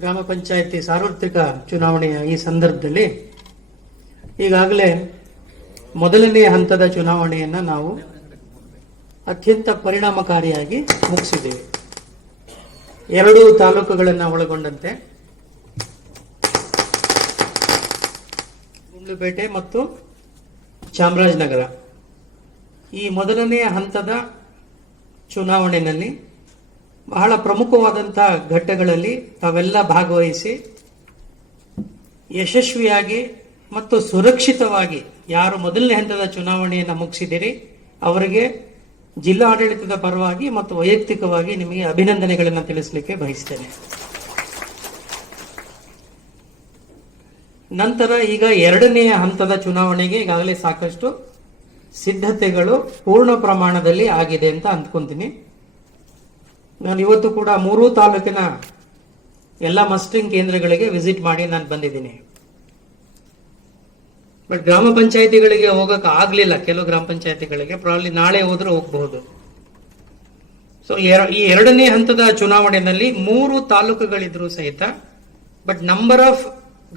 ಗ್ರಾಮ ಪಂಚಾಯಿತಿ ಸಾರ್ವತ್ರಿಕ ಚುನಾವಣೆಯ ಈ ಸಂದರ್ಭದಲ್ಲಿ ಈಗಾಗಲೇ ಮೊದಲನೇ ಹಂತದ ಚುನಾವಣೆಯನ್ನು ನಾವು ಅತ್ಯಂತ ಪರಿಣಾಮಕಾರಿಯಾಗಿ ಮುಗಿಸಿದ್ದೇವೆ. 2 ತಾಲೂಕುಗಳನ್ನು ಒಳಗೊಂಡಂತೆ ಗುಂಡ್ಲುಪೇಟೆ ಮತ್ತು ಚಾಮರಾಜನಗರ ಈ ಮೊದಲನೆಯ ಹಂತದ ಚುನಾವಣೆಯಲ್ಲಿ ಬಹಳ ಪ್ರಮುಖವಾದಂತಹ ಘಟ್ಟಗಳಲ್ಲಿ ತಾವೆಲ್ಲ ಭಾಗವಹಿಸಿ ಯಶಸ್ವಿಯಾಗಿ ಮತ್ತು ಸುರಕ್ಷಿತವಾಗಿ ಯಾರು ಮೊದಲನೇ ಹಂತದ ಚುನಾವಣೆಯನ್ನು ಮುಗಿಸಿದಿರಿ ಅವರಿಗೆ ಜಿಲ್ಲಾಡಳಿತದ ಪರವಾಗಿ ಮತ್ತು ವೈಯಕ್ತಿಕವಾಗಿ ನಿಮಗೆ ಅಭಿನಂದನೆಗಳನ್ನು ತಿಳಿಸಲಿಕ್ಕೆ ಬಯಸ್ತೇನೆ. ನಂತರ ಈಗ 2ನೇ ಹಂತದ ಚುನಾವಣೆಗೆ ಈಗಾಗಲೇ ಸಾಕಷ್ಟು ಸಿದ್ಧತೆಗಳು ಪೂರ್ಣ ಪ್ರಮಾಣದಲ್ಲಿ ಆಗಿದೆ ಅಂತ ಅಂದ್ಕೊಂತೀನಿ. ನಾನು ಇವತ್ತು ಕೂಡ 3 ತಾಲೂಕಿನ ಎಲ್ಲ ಮಸ್ಟರಿಂಗ್ ಕೇಂದ್ರಗಳಿಗೆ ವಿಸಿಟ್ ಮಾಡಿ ನಾನು ಬಂದಿದ್ದೀನಿ. ಬಟ್ ಗ್ರಾಮ ಪಂಚಾಯಿತಿಗಳಿಗೆ ಹೋಗಕ್ಕೆ ಆಗ್ಲಿಲ್ಲ. ಕೆಲವು ಗ್ರಾಮ ಪಂಚಾಯಿತಿಗಳಿಗೆ ಪ್ರಾಬ್ಲಿ ನಾಳೆ ಹೋದ್ರೆ ಹೋಗಬಹುದು. ಸೊ ಈ 2ನೇ ಹಂತದ ಚುನಾವಣೆಯಲ್ಲಿ 3 ತಾಲೂಕುಗಳಿದ್ರು ಸಹಿತ ಬಟ್ ನಂಬರ್ ಆಫ್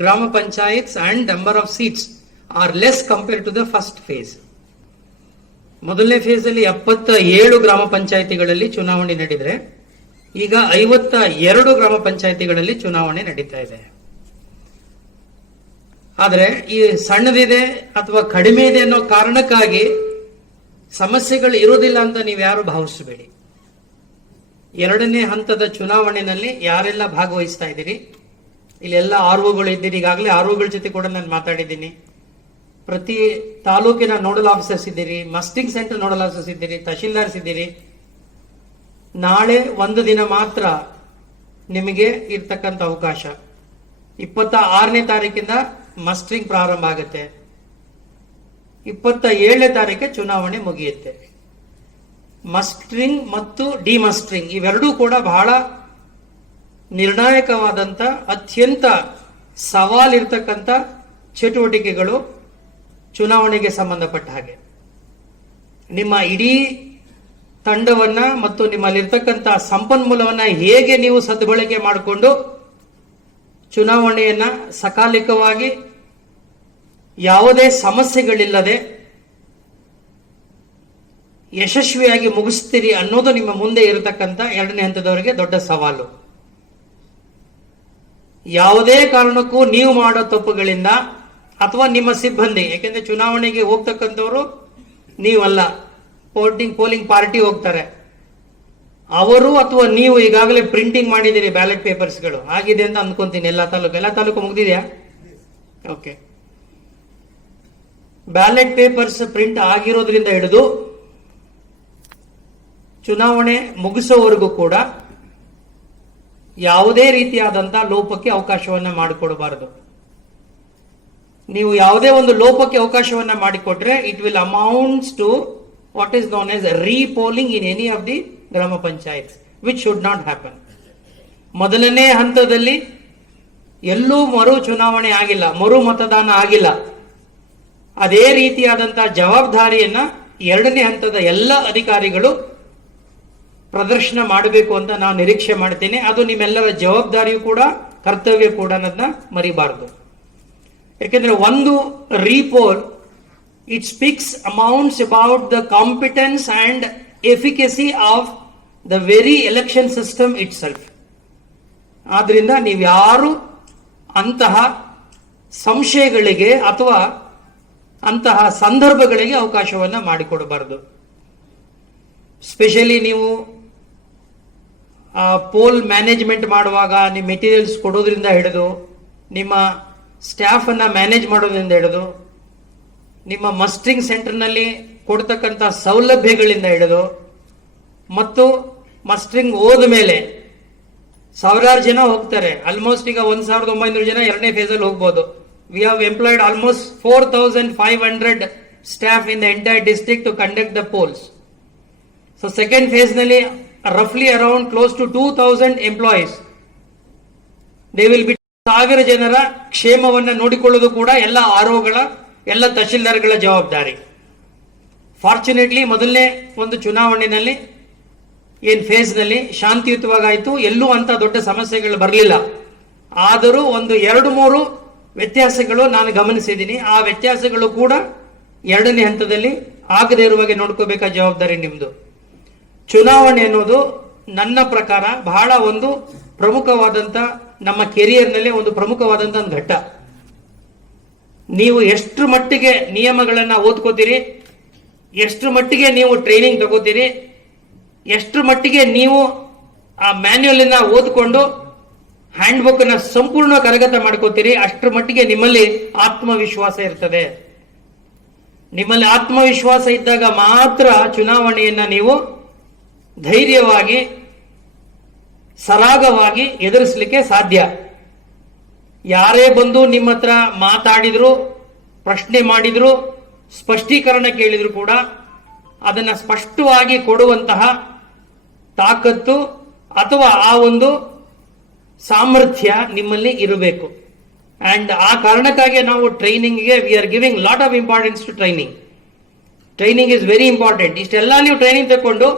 ಗ್ರಾಮ panchayats and number of seats are less compare to the first phase. ಮೊದಲನೇ ಫೇಸ್ ಅಲ್ಲಿ 77 ಗ್ರಾಮ ಪಂಚಾಯಿತಿಗಳಲ್ಲಿ ಚುನಾವಣೆ ನಡೆದರೆ ಈಗ 52 ಗ್ರಾಮ ಪಂಚಾಯಿತಿಗಳಲ್ಲಿ ಚುನಾವಣೆ ನಡೀತಾ ಇದೆ. ಆದರೆ ಈ ಸಣ್ಣದಿದೆ ಅಥವಾ ಕಡಿಮೆ ಇದೆ ಅನ್ನೋ ಕಾರಣಕ್ಕಾಗಿ ಸಮಸ್ಯೆಗಳು ಇರೋದಿಲ್ಲ ಅಂತ ನೀವ್ಯಾರು ಭಾವಿಸಬೇಡಿ. 2ನೇ ಹಂತದ ಚುನಾವಣೆಯಲ್ಲಿ ಯಾರೆಲ್ಲ ಭಾಗವಹಿಸ್ತಾ ಇದ್ದೀರಿ, ಇಲ್ಲೆಲ್ಲ ಆರ್ಒಗಳು ಇದ್ದೀರಿ. ಈಗಾಗಲೇ ಆರ್ಒಗಳ ಜೊತೆ ಕೂಡ ನಾನು ಮಾತಾಡಿದ್ದೀನಿ. ಪ್ರತಿ ತಾಲೂಕಿನ ನೋಡಲ್ ಆಫೀಸರ್ಸ್ ಇದ್ದೀರಿ, ಮಸ್ಟಿಂಗ್ ಸೆಂಟರ್ ನೋಡಲ್ ಆಫೀಸರ್ಸ್ ಇದ್ದೀರಿ, ತಹಶೀಲ್ದಾರ್ಸ್ ಇದ್ದೀರಿ. ನಾಳೆ ಒಂದು ದಿನ ಮಾತ್ರ ನಿಮಗೆ ಇರ್ತಕ್ಕಂಥ ಅವಕಾಶ. 26ನೇ ತಾರೀಕಿಂದ ಮಸ್ಟರಿಂಗ್ ಪ್ರಾರಂಭ ಆಗುತ್ತೆ. 27ನೇ ತಾರೀಕೆ ಚುನಾವಣೆ ಮುಗಿಯುತ್ತೆ. ಮಸ್ಟರಿಂಗ್ ಮತ್ತು ಡಿಮಸ್ಟರಿಂಗ್ ಇವೆರಡೂ ಕೂಡ ಬಹಳ ನಿರ್ಣಾಯಕವಾದಂತ ಅತ್ಯಂತ ಸವಾಲಿರ್ತಕ್ಕಂಥ ಚಟುವಟಿಕೆಗಳು ಚುನಾವಣೆಗೆ ಸಂಬಂಧಪಟ್ಟ ಹಾಗೆ. ನಿಮ್ಮ ಇಡೀ ತಂಡವನ್ನ ಮತ್ತು ನಿಮ್ಮಲ್ಲಿರ್ತಕ್ಕಂಥ ಸಂಪನ್ಮೂಲವನ್ನ ಹೇಗೆ ನೀವು ಸದ್ಬಳಕೆ ಮಾಡಿಕೊಂಡು ಚುನಾವಣೆಯನ್ನ ಸಕಾಲಿಕವಾಗಿ ಯಾವುದೇ ಸಮಸ್ಯೆಗಳಿಲ್ಲದೆ ಯಶಸ್ವಿಯಾಗಿ ಮುಗಿಸ್ತೀರಿ ಅನ್ನೋದು ನಿಮ್ಮ ಮುಂದೆ ಇರತಕ್ಕಂಥ 2ನೇ ಹಂತದವರೆಗೆ ದೊಡ್ಡ ಸವಾಲು. ಯಾವುದೇ ಕಾರಣಕ್ಕೂ ನೀವು ಮಾಡೋ ತಪ್ಪುಗಳಿಂದ ಅಥವಾ ನಿಮ್ಮ ಸಿಬ್ಬಂದಿ, ಯಾಕೆಂದ್ರೆ ಚುನಾವಣೆಗೆ ಹೋಗ್ತಕ್ಕಂಥವ್ರು ನೀವಲ್ಲ, ಪೋಲಿಂಗ್ ಪಾರ್ಟಿ ಹೋಗ್ತಾರೆ, ಅವರು ಅಥವಾ ನೀವು ಈಗಾಗಲೇ ಪ್ರಿಂಟಿಂಗ್ ಮಾಡಿದ್ದೀರಿ ಬ್ಯಾಲೆಟ್ ಪೇಪರ್ಸ್ಗಳು ಆಗಿದೆ ಅಂತ ಅಂದ್ಕೊಂತೀನಿ. ಎಲ್ಲ ತಾಲೂಕು ಮುಗ್ದಿದೆಯಾ? ಓಕೆ. ಬ್ಯಾಲೆಟ್ ಪೇಪರ್ಸ್ ಪ್ರಿಂಟ್ ಆಗಿರೋದ್ರಿಂದ ಹಿಡಿದು ಚುನಾವಣೆ ಮುಗಿಸೋವರೆಗೂ ಕೂಡ ಯಾವುದೇ ರೀತಿಯಾದಂತಹ ಲೋಪಕ್ಕೆ ಅವಕಾಶವನ್ನ ಮಾಡಿಕೊಡಬಾರದು. ನೀವು ಯಾವುದೇ ಒಂದು ಲೋಪಕ್ಕೆ ಅವಕಾಶವನ್ನ ಮಾಡಿಕೊಟ್ರೆ it will amounts to what is known as repolling in any of the gram panchayat which should not happen. ಮೊದಲನೇ ಹಂತದಲ್ಲಿ ಎಲ್ಲೂ ಮರು ಚುನಾವಣೆ ಆಗಿಲ್ಲ, ಮರು ಮತದಾನ ಆಗಿಲ್ಲ. ಅದೇ ರೀತಿಯಾದಂತಹ ಜವಾಬ್ದಾರಿಯನ್ನ 2ನೇ ಹಂತದ ಎಲ್ಲ ಅಧಿಕಾರಿಗಳು ಪ್ರದರ್ಶನ ಮಾಡಬೇಕು ಅಂತ ನಾನು ನಿರೀಕ್ಷೆ ಮಾಡ್ತೇನೆ. ಅದು ನಿಮ್ಮೆಲ್ಲರ ಜವಾಬ್ದಾರಿಯೂ ಕೂಡ ಕರ್ತವ್ಯ ಕೂಡ ಅನ್ನೋದನ್ನ ಮರಿಬಾರದು. ಯಾಕೆಂದ್ರೆ ಒಂದು repoll it speaks amounts about the competence and efficacy of the very election system ಇಟ್ ಸೆಲ್ಫ್. ಆದ್ರಿಂದ ನೀವ್ಯಾರು ಅಂತಹ ಸಂಶಯಗಳಿಗೆ ಅಥವಾ ಅಂತಹ ಸಂದರ್ಭಗಳಿಗೆ ಅವಕಾಶವನ್ನ ಮಾಡಿಕೊಡಬಾರದು. ಸ್ಪೆಷಲಿ ನೀವು ಪೋಲ್ ಮ್ಯಾನೇಜ್ಮೆಂಟ್ ಮಾಡುವಾಗ ನಿಮ್ಮ ಮೆಟೀರಿಯಲ್ಸ್ ಕೊಡೋದ್ರಿಂದ ಹಿಡಿದು, ನಿಮ್ಮ ಸ್ಟಾಫ್ ಅನ್ನ ಮ್ಯಾನೇಜ್ ಮಾಡೋದ್ರಿಂದ ಹಿಡಿದು, ನಿಮ್ಮ ಮಸ್ಟರಿಂಗ್ ಸೆಂಟರ್ನಲ್ಲಿ ಕೊಡ್ತಕ್ಕಂಥ ಸೌಲಭ್ಯಗಳಿಂದ ಹಿಡಿದು ಮತ್ತು ಮಸ್ಟರಿಂಗ್ ಹೋದ ಮೇಲೆ ಸಾವಿರಾರು ಜನ ಹೋಗ್ತಾರೆ. ಆಲ್ಮೋಸ್ಟ್ ಈಗ 1900 ಜನ 2ನೇ ಫೇಸ್ ಅಲ್ಲಿ ಹೋಗ್ಬೋದು. We have employed almost 4500 staff in the entire district to conduct the polls. So second phase ನಲ್ಲಿ ರಫ್ಲಿ around close to 2000 employees. They will be 1000 ಜನರ ಕ್ಷೇಮವನ್ನು ನೋಡಿಕೊಳ್ಳೋದು ಕೂಡ ಎಲ್ಲ ಆರ್ಒಗಳ ಎಲ್ಲ ತಹಶೀಲ್ದಾರ್ಗಳ ಜವಾಬ್ದಾರಿ. ಫಾರ್ಚುನೇಟ್ಲಿ ಮೊದಲನೇ ಒಂದು ಚುನಾವಣೆಯಲ್ಲಿ ಏನ್ ಫೇಸ್ ನಲ್ಲಿ ಶಾಂತಿಯುತವಾಗಾಯ್ತು, ಎಲ್ಲೂ ಅಂತ ದೊಡ್ಡ ಸಮಸ್ಯೆಗಳು ಬರಲಿಲ್ಲ. ಆದರೂ ಒಂದು 2-3 ವ್ಯತ್ಯಾಸಗಳು ನಾನು ಗಮನಿಸಿದ್ದೀನಿ. ಆ ವ್ಯತ್ಯಾಸಗಳು ಕೂಡ 2ನೇ ಹಂತದಲ್ಲಿ ಆಗದೇ ಇರುವಾಗೆ ನೋಡ್ಕೋಬೇಕಾದ ಜವಾಬ್ದಾರಿ ನಿಮ್ದು. ಚುನಾವಣೆ ಅನ್ನೋದು ನನ್ನ ಪ್ರಕಾರ ಬಹಳ ಒಂದು ಪ್ರಮುಖವಾದಂತ, ನಮ್ಮ ಕೆರಿಯರ್ನಲ್ಲಿ ಒಂದು ಪ್ರಮುಖವಾದಂತ ಒಂದು ಘಟ್ಟ. ನೀವು ಎಷ್ಟು ಮಟ್ಟಿಗೆ ನಿಯಮಗಳನ್ನ ಓದ್ಕೋತೀರಿ, ಎಷ್ಟು ಮಟ್ಟಿಗೆ ನೀವು ಟ್ರೈನಿಂಗ್ ತಗೋತೀರಿ, ಎಷ್ಟು ಮಟ್ಟಿಗೆ ನೀವು ಆ ಮ್ಯಾನ್ಯುಯಲ್ ಅನ್ನ ಓದ್ಕೊಂಡು ಹ್ಯಾಂಡ್ ಬುಕ್ ಅನ್ನ ಸಂಪೂರ್ಣ ಕರಗತ ಮಾಡ್ಕೋತೀರಿ, ಅಷ್ಟರ ಮಟ್ಟಿಗೆ ನಿಮ್ಮಲ್ಲಿ ಆತ್ಮವಿಶ್ವಾಸ ಇರ್ತದೆ. ನಿಮ್ಮಲ್ಲಿ ಆತ್ಮವಿಶ್ವಾಸ ಇದ್ದಾಗ ಮಾತ್ರ ಚುನಾವಣೆಯನ್ನ ನೀವು ಧೈರ್ಯವಾಗಿ, ಸರಾಗವಾಗಿ ಎದುರಿಸಲಿಕ್ಕೆ ಸಾಧ್ಯ. ಯಾರೇ ಬಂದು ನಿಮ್ಮ ಹತ್ರ ಮಾತಾಡಿದ್ರು, ಪ್ರಶ್ನೆ ಮಾಡಿದ್ರು, ಸ್ಪಷ್ಟೀಕರಣ ಕೇಳಿದ್ರು ಕೂಡ ಅದನ್ನ ಸ್ಪಷ್ಟವಾಗಿ ಕೊಡುವಂತಹ ತಾಕತ್ತು ಅಥವಾ ಆ ಒಂದು ಸಾಮರ್ಥ್ಯ ನಿಮ್ಮಲ್ಲಿ ಇರಬೇಕು. ಅಂಡ್ ಆ ಕಾರಣಕ್ಕಾಗಿ ನಾವು ಟ್ರೈನಿಂಗ್ಗೆ we are giving lot of importance to training. Training is very important. ಇಷ್ಟೆಲ್ಲ ನೀವು ಟ್ರೈನಿಂಗ್ ತಗೊಂಡು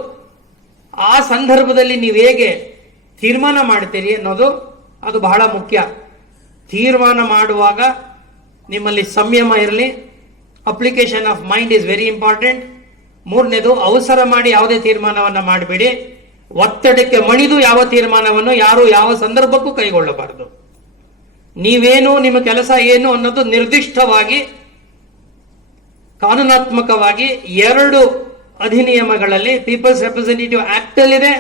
ಆ ಸಂದರ್ಭದಲ್ಲಿ ನೀವು ಹೇಗೆ ತೀರ್ಮಾನ ಮಾಡ್ತೀರಿ ಅನ್ನೋದು ಅದು ಬಹಳ ಮುಖ್ಯ. ತೀರ್ಮಾನ ಮಾಡುವಾಗ ನಿಮ್ಮಲ್ಲಿ ಸಂಯಮ ಇರಲಿ. Application of mind is very important. 3ನೇದು, ಅವಸರ ಮಾಡಿ ಯಾವುದೇ ತೀರ್ಮಾನವನ್ನ ಮಾಡಬೇಡಿ. ಒತ್ತಡಕ್ಕೆ ಮಣಿದು ಯಾವ ತೀರ್ಮಾನವನ್ನು ಯಾರು ಯಾವ ಸಂದರ್ಭಕ್ಕೂ ಕೈಗೊಳ್ಳಬಾರದು. ನೀವೇನು, ನಿಮ್ಮ ಕೆಲಸ ಏನು ಅನ್ನೋದು ನಿರ್ದಿಷ್ಟವಾಗಿ ಕಾನೂನಾತ್ಮಕವಾಗಿ 2 ಅಧಿನಿಯಮಗಳಲ್ಲಿ, ಪೀಪಲ್ಸ್ ರೆಪ್ರೆಸೆಂಟೇಟಿವ್ ಆಕ್ಟ್ ಅಲ್ಲಿದೆ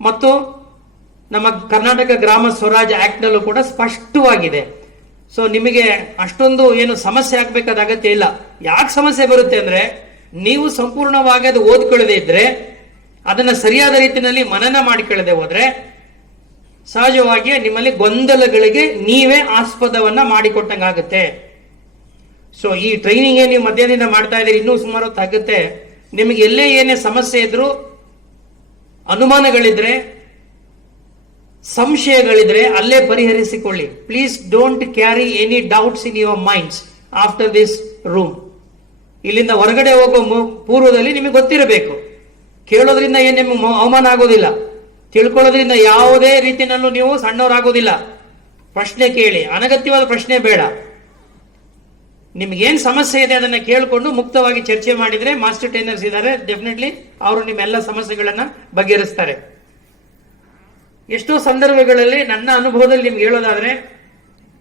ಮತ್ತು ನಮ್ಮ ಕರ್ನಾಟಕ ಗ್ರಾಮ ಸ್ವರಾಜ್ ಆಕ್ಟ್ ನಲ್ಲೂ ಕೂಡ ಸ್ಪಷ್ಟವಾಗಿದೆ. ಸೊ ನಿಮಗೆ ಅಷ್ಟೊಂದು ಏನು ಸಮಸ್ಯೆ ಆಗ್ಬೇಕಾದ ಅಗತ್ಯ ಇಲ್ಲ. ಯಾಕೆ ಸಮಸ್ಯೆ ಬರುತ್ತೆ ಅಂದ್ರೆ, ನೀವು ಸಂಪೂರ್ಣವಾಗಿ ಅದು ಓದ್ಕೊಳ್ಳದೆ ಇದ್ರೆ, ಅದನ್ನ ಸರಿಯಾದ ರೀತಿಯಲ್ಲಿ ಮನನ ಮಾಡಿಕೊಳ್ಳದೆ ಹೋದ್ರೆ ಸಹಜವಾಗಿ ನಿಮ್ಮಲ್ಲಿ ಗೊಂದಲಗಳಿಗೆ ನೀವೇ ಆಸ್ಪದವನ್ನ ಮಾಡಿಕೊಟ್ಟಂಗಾಗುತ್ತೆ. ಸೊ ಈ ಟ್ರೈನಿಂಗ್ ನೀವು ಮಧ್ಯದಿಂದ ಮಾಡ್ತಾ ಇದ್ದೀರಿ, ಇನ್ನೂ ಸುಮಾರು ಹೊತ್ತು ಆಗುತ್ತೆ. ನಿಮಗೆ ಎಲ್ಲೇ ಏನೇ ಸಮಸ್ಯೆ ಇದ್ರು, ಅನುಮಾನಗಳಿದ್ರೆ, ಸಂಶಯಗಳಿದ್ರೆ ಅಲ್ಲೇ ಪರಿಹರಿಸಿಕೊಳ್ಳಿ. Please don't carry any doubts in your minds after this room. ಇಲ್ಲಿಂದ ಹೊರಗಡೆ ಹೋಗೋ ಪೂರ್ವದಲ್ಲಿ ನಿಮಗೆ ಗೊತ್ತಿರಬೇಕು, ಕೇಳೋದ್ರಿಂದ ಏನು ನಿಮಗೆ ಅವಮಾನ ಆಗೋದಿಲ್ಲ, ತಿಳ್ಕೊಳ್ಳೋದ್ರಿಂದ ಯಾವುದೇ ರೀತಿಯಲ್ಲೂ ನೀವು ಸಣ್ಣವರಾಗೋದಿಲ್ಲ. ಪ್ರಶ್ನೆ ಕೇಳಿ, ಅನಗತ್ಯವಾದ ಪ್ರಶ್ನೆ ಬೇಡ. ನಿಮ್ಗೇನ್ ಸಮಸ್ಯೆ ಇದೆ ಅದನ್ನ ಕೇಳಿಕೊಂಡು ಮುಕ್ತವಾಗಿ ಚರ್ಚೆ ಮಾಡಿದ್ರೆ, ಮಾಸ್ಟರ್ ಟ್ರೈನರ್ಸ್ ಇದ್ದಾರೆ, ಡೆಫಿನೆಟ್ಲಿ ಅವರು ನಿಮ್ಮೆಲ್ಲ ಸಮಸ್ಯೆಗಳನ್ನ ಬಗೆಹರಿಸ್ತಾರೆ. ಎಷ್ಟೋ ಸಂದರ್ಭಗಳಲ್ಲಿ ನನ್ನ ಅನುಭವದಲ್ಲಿ ನಿಮ್ಗೆ ಹೇಳೋದಾದ್ರೆ,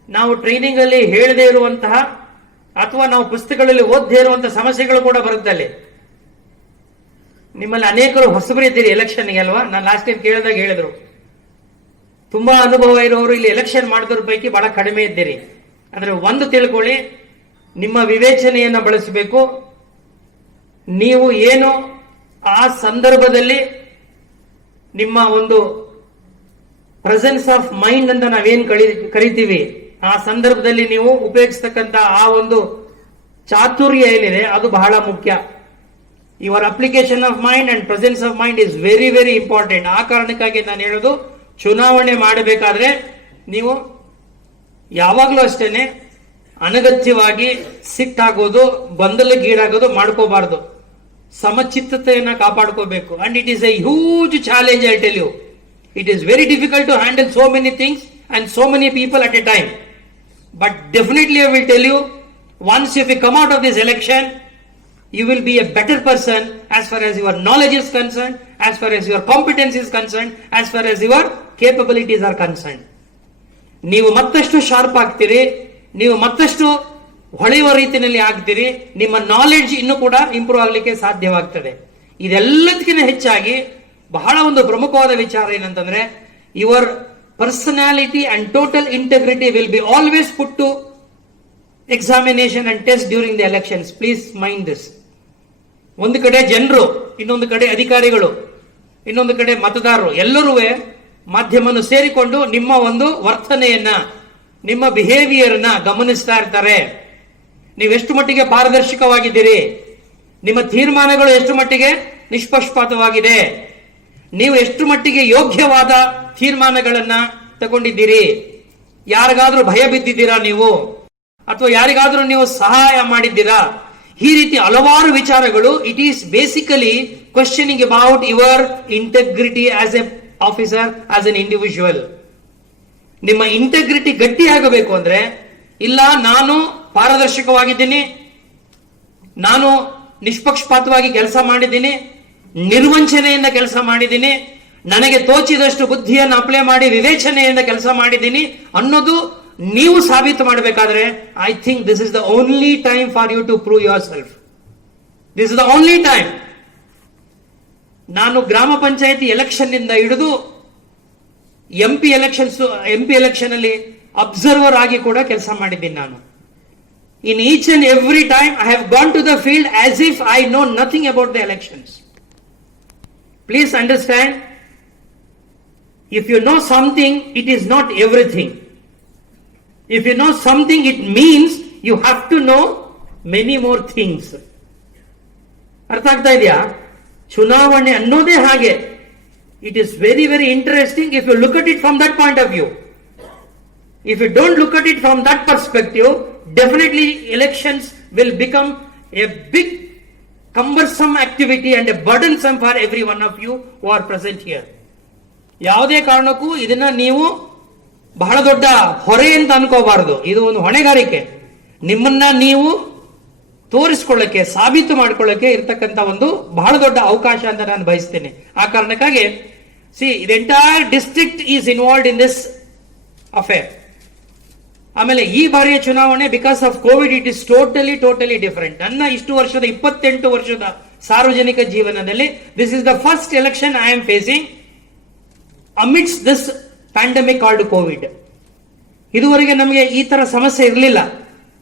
ನಾವು ಟ್ರೈನಿಂಗ್ ಅಲ್ಲಿ ಹೇಳದೇ ಇರುವಂತಹ ಅಥವಾ ನಾವು ಪುಸ್ತಕಗಳಲ್ಲಿ ಓದದೇ ಇರುವಂತಹ ಸಮಸ್ಯೆಗಳು ಕೂಡ ಬರುತ್ತೆ ಅಲ್ಲಿ. ನಿಮ್ಮಲ್ಲಿ ಅನೇಕರು ಹೊಸಬರಿದ್ದೀರಿ ಎಲೆಕ್ಷನ್ಗೆ ಅಲ್ವಾ? ನಾನು ಲಾಸ್ಟ್ ಟೈಮ್ ಕೇಳಿದಾಗ ಹೇಳಿದ್ರು, ತುಂಬಾ ಅನುಭವ ಇರೋರು ಇಲ್ಲಿ ಎಲೆಕ್ಷನ್ ಮಾಡಿದವ್ರ ಪೈಕಿ ಬಹಳ ಕಡಿಮೆ ಇದ್ದೀರಿ. ಅಂದ್ರೆ ಒಂದು ತಿಳ್ಕೊಳ್ಳಿ, ನಿಮ್ಮ ವಿವೇಚನೆಯನ್ನ ಬಳಸಬೇಕು. ನೀವು ಏನು ಆ ಸಂದರ್ಭದಲ್ಲಿ ನಿಮ್ಮ ಒಂದು ಪ್ರೆಸೆನ್ಸ್ ಆಫ್ ಮೈಂಡ್ ಅಂತ ನಾವೇನ್ ಕರಿತೀವಿ, ಆ ಸಂದರ್ಭದಲ್ಲಿ ನೀವು ಉಪಯೋಗಿಸ್ತಕ್ಕಂಥ ಆ ಒಂದು ಚಾತುರ್ಯ ಏನಿದೆ ಅದು ಬಹಳ ಮುಖ್ಯ. Your application of mind and presence of mind is very very important. ಆ ಕಾರಣಕ್ಕಾಗಿ ನಾನು ಹೇಳೋದು, ಚುನಾವಣೆ ಮಾಡಬೇಕಾದ್ರೆ ನೀವು ಯಾವಾಗಲೂ ಅಷ್ಟೇನೆ ಅನಗತ್ಯವಾಗಿ ಸಿಟ್ಟಾಗೋದು, ಗೊಂದಲಗೀಡಾಗೋದು ಮಾಡ್ಕೋಬಾರ್ದು. ಸಮಚಿತ್ತತೆಯನ್ನ ಕಾಪಾಡ್ಕೋಬೇಕು. And it is a huge challenge, I tell you. It is very difficult to handle so many things and so many people at a time. But definitely I will tell you, once if you come out of this election, you will be a better person as far as your knowledge is concerned, as far as your competence is concerned, as far as your capabilities are concerned. ನೀವು ಮತ್ತಷ್ಟು sharp ಆಗ್ತೀರಿ, ನೀವು ಮತ್ತಷ್ಟು ಹೊಳೆಯುವ ರೀತಿಯಲ್ಲಿ ಆಗ್ತೀರಿ, ನಿಮ್ಮ knowledge ಇನ್ನೂ ಕೂಡ improve ಆಗಲಿಕ್ಕೆ ಸಾಧ್ಯವಾಗ್ತದೆ. ಇದೆಲ್ಲದಕ್ಕಿಂತ ಹೆಚ್ಚಾಗಿ ಬಹಳ ಒಂದು ಪ್ರಮುಖವಾದ ವಿಚಾರ ಏನಂತಂದ್ರೆ, your personality and total integrity will be always put to examination and test during the elections. Please mind this. ಒಂದು ಕಡೆ ಜನರು, ಇನ್ನೊಂದು ಕಡೆ ಅಧಿಕಾರಿಗಳು, ಇನ್ನೊಂದು ಕಡೆ ಮತದಾರರು, ಎಲ್ಲರೂ ಮಾಧ್ಯಮವನ್ನು ಸೇರಿಕೊಂಡು ನಿಮ್ಮ ಒಂದು ವರ್ತನೆಯನ್ನ, ನಿಮ್ಮ ಬಿಹೇವಿಯರ್ನ ಗಮನಿಸ್ತಾ ಇರ್ತಾರೆ. ನೀವೆಷ್ಟು ಮಟ್ಟಿಗೆ ಪಾರದರ್ಶಕವಾಗಿದ್ದೀರಿ, ನಿಮ್ಮ ತೀರ್ಮಾನಗಳು ಎಷ್ಟು ಮಟ್ಟಿಗೆ ನಿಷ್ಪಕ್ಷಪಾತವಾಗಿದೆ, ನೀವು ಎಷ್ಟು ಮಟ್ಟಿಗೆ ಯೋಗ್ಯವಾದ ತೀರ್ಮಾನಗಳನ್ನ ತಗೊಂಡಿದ್ದೀರಿ, ಯಾರಿಗಾದ್ರೂ ಭಯ ಬಿದ್ದಿದ್ದೀರಾ ನೀವು, ಅಥವಾ ಯಾರಿಗಾದ್ರೂ ನೀವು ಸಹಾಯ ಮಾಡಿದ್ದೀರಾ, ಈ ರೀತಿ ಹಲವಾರು ವಿಚಾರಗಳು. It is basically questioning about your integrity as A officer, as an individual. ನಿಮ್ಮ ಇಂಟೆಗ್ರಿಟಿ ಗಟ್ಟಿ ಆಗಬೇಕು ಅಂದ್ರೆ, ಇಲ್ಲ ನಾನು ಪಾರದರ್ಶಕವಾಗಿದ್ದೀನಿ, ನಾನು ನಿಷ್ಪಕ್ಷಪಾತವಾಗಿ ಕೆಲಸ ಮಾಡಿದ್ದೀನಿ, ನಿರ್ವಂಚನೆಯಿಂದ ಕೆಲಸ ಮಾಡಿದ್ದೀನಿ, ನನಗೆ ತೋಚಿದಷ್ಟು ಬುದ್ಧಿಯನ್ನು ಅಪ್ಲೈ ಮಾಡಿ ವಿವೇಚನೆಯಿಂದ ಕೆಲಸ ಮಾಡಿದ್ದೀನಿ ಅನ್ನೋದು ನೀವು ಸಾಬೀತು ಮಾಡಬೇಕಾದ್ರೆ, I think this is the only time for you to prove your self. This is the only time. ನಾನು ಗ್ರಾಮ ಪಂಚಾಯತಿ ಎಲೆಕ್ಷನ್ ನಿಂದ ಹಿಡಿದು ಎಂಪಿ ಎಲೆಕ್ಷನ್ ಅಲ್ಲಿ ಅಬ್ಸರ್ವರ್ ಆಗಿ ಕೂಡ ಕೆಲಸ ಮಾಡಿದ್ದೀನಿ ನಾನು. In each and every time I have gone to the field as if I know nothing about the elections. Please understand, if you know something, it is not everything. If you know something, it means you have to know many more things. ಅರ್ಥ ಆಗ್ತಾ ಇದೆಯಾ? ಚುನಾವಣೆ ಅನ್ನೋದೇ ಹಾಗೆ. It is very, very interesting if you look at it from that point of view. If you don't look at it from that perspective, definitely elections will become a big cumbersome activity and a burdensome for every one of you who are present here. ಯಾವುದೇ ಕಾರಣಕ್ಕೂ ಇದನ್ನ ನೀವು ಬಹಳ ದೊಡ್ಡ ಹೊರೆ ಅಂತ ಅನ್ಕೋಬಾರದು. ಇದು ಒಂದು ಹೊಣೆಗಾರಿಕೆ. ನಿಮ್ಮನ್ನ ನೀವು ತೋರಿಸ್ಕೊಳ್ಳಕ್ಕೆ, ಸಾಬೀತು ಮಾಡ್ಕೊಳ್ಳಕ್ಕೆ ಇರ್ತಕ್ಕಂಥ ಒಂದು ಬಹಳ ದೊಡ್ಡ ಅವಕಾಶ ಅಂತ ನಾನು ಬಯಸ್ತೇನೆ. ಆ ಕಾರಣಕ್ಕಾಗಿ the entire district is involved in this affair. ಆಮೇಲೆ ಈ ಬಾರಿಯ ಚುನಾವಣೆ because of COVID it is totally different. ನನ್ನ ಇಷ್ಟು ವರ್ಷದ 28 ವರ್ಷದ ಸಾರ್ವಜನಿಕ ಜೀವನದಲ್ಲಿ this is the first election I am facing amidst this pandemic called COVID. ಇದುವರೆಗೆ ನಮಗೆ ಈ ತರ ಸಮಸ್ಯೆ ಇರಲಿಲ್ಲ.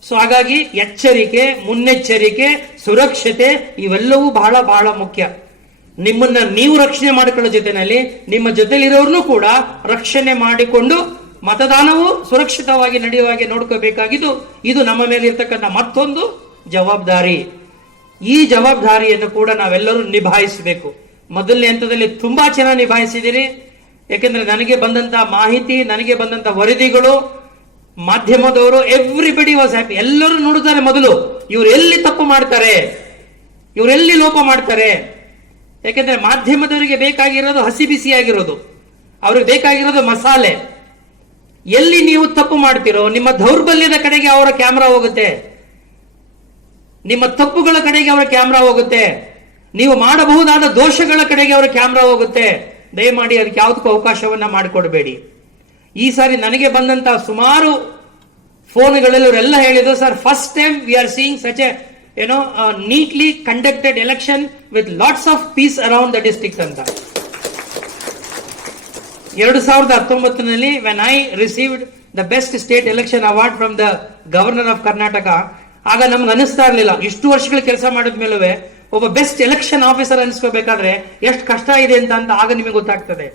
ಸೊ ಹಾಗಾಗಿ ಎಚ್ಚರಿಕೆ, ಮುನ್ನೆಚ್ಚರಿಕೆ, ಸುರಕ್ಷತೆ ಇವೆಲ್ಲವೂ ಬಹಳ ಬಹಳ ಮುಖ್ಯ. ನಿಮ್ಮನ್ನ ನೀವು ರಕ್ಷಣೆ ಮಾಡಿಕೊಳ್ಳೋ ಜೊತೆನಲ್ಲಿ ನಿಮ್ಮ ಜೊತೆಲಿರೋರ್ನು ಕೂಡ ರಕ್ಷಣೆ ಮಾಡಿಕೊಂಡು ಮತದಾನವು ಸುರಕ್ಷಿತವಾಗಿ ನಡೆಯುವಾಗೆ ನೋಡ್ಕೋಬೇಕಾಗಿದ್ದು ಇದು ನಮ್ಮ ಮೇಲೆ ಇರ್ತಕ್ಕಂಥ ಮತ್ತೊಂದು ಜವಾಬ್ದಾರಿ. ಈ ಜವಾಬ್ದಾರಿಯನ್ನು ಕೂಡ ನಾವೆಲ್ಲರೂ ನಿಭಾಯಿಸಬೇಕು. ಮೊದಲನೇ ಹಂತದಲ್ಲಿ ತುಂಬಾ ಚೆನ್ನಾಗಿ ನಿಭಾಯಿಸಿದಿರಿ. ಯಾಕೆಂದ್ರೆ ನನಗೆ ಬಂದಂತ ಮಾಹಿತಿ, ನನಗೆ ಬಂದಂತ ವರದಿಗಳು, ಮಾಧ್ಯಮದವರು, ಎವ್ರಿಬಡಿ ವಾಸ್ ಹ್ಯಾಪಿ. ಎಲ್ಲರೂ ನೋಡುತ್ತಾರೆ ಮೊದಲು ಇವ್ರು ಎಲ್ಲಿ ತಪ್ಪು ಮಾಡ್ತಾರೆ, ಇವರೆಲ್ಲಿ ಲೋಪ ಮಾಡ್ತಾರೆ. ಯಾಕೆಂದ್ರೆ ಮಾಧ್ಯಮದವರಿಗೆ ಬೇಕಾಗಿರೋದು ಹಸಿ ಬಿಸಿಯಾಗಿರೋದು, ಅವ್ರಿಗೆ ಬೇಕಾಗಿರೋದು ಮಸಾಲೆ. ಎಲ್ಲಿ ನೀವು ತಪ್ಪು ಮಾಡ್ತಿರೋ ನಿಮ್ಮ ದೌರ್ಬಲ್ಯದ ಕಡೆಗೆ ಅವರ ಕ್ಯಾಮ್ರಾ ಹೋಗುತ್ತೆ, ನಿಮ್ಮ ತಪ್ಪುಗಳ ಕಡೆಗೆ ಅವರ ಕ್ಯಾಮ್ರಾ ಹೋಗುತ್ತೆ, ನೀವು ಮಾಡಬಹುದಾದ ದೋಷಗಳ ಕಡೆಗೆ ಅವರ ಕ್ಯಾಮ್ರಾ ಹೋಗುತ್ತೆ. ದಯಮಾಡಿ ಅದಕ್ಕೆ ಯಾವುದಕ್ಕೂ ಅವಕಾಶವನ್ನ ಮಾಡಿಕೊಡಬೇಡಿ. ಈ ಸಾರಿ ನನಗೆ ಬಂದಂತ ಸುಮಾರು ಫೋನ್ಗಳಲ್ಲಿ ಅವರೆಲ್ಲ ಹೇಳಿದ್ರು, sir first time we are seeing such A neatly conducted election with lots of piece around the district ಅಂತ. 2019ನಲ್ಲಿ when I received the best state election award from the governor of Karnataka, ಆಗ ನಮ್ಗೆ ಅನಿಸ್ತಾ ಇರಲಿಲ್ಲ ಇಷ್ಟು ವರ್ಷಗಳ ಕೆಲಸ ಮಾಡಿದ ಮೇಲೂ ಒಬ್ಬ ಬೆಸ್ಟ್ ಎಲೆಕ್ಷನ್ ಆಫೀಸರ್ ಅನಿಸ್ಕೋಬೇಕಾದ್ರೆ ಎಷ್ಟು ಕಷ್ಟ ಇದೆ ಅಂತ ಆಗ ನಿಮಗೆ ಗೊತ್ತಾಗ್ತದೆ.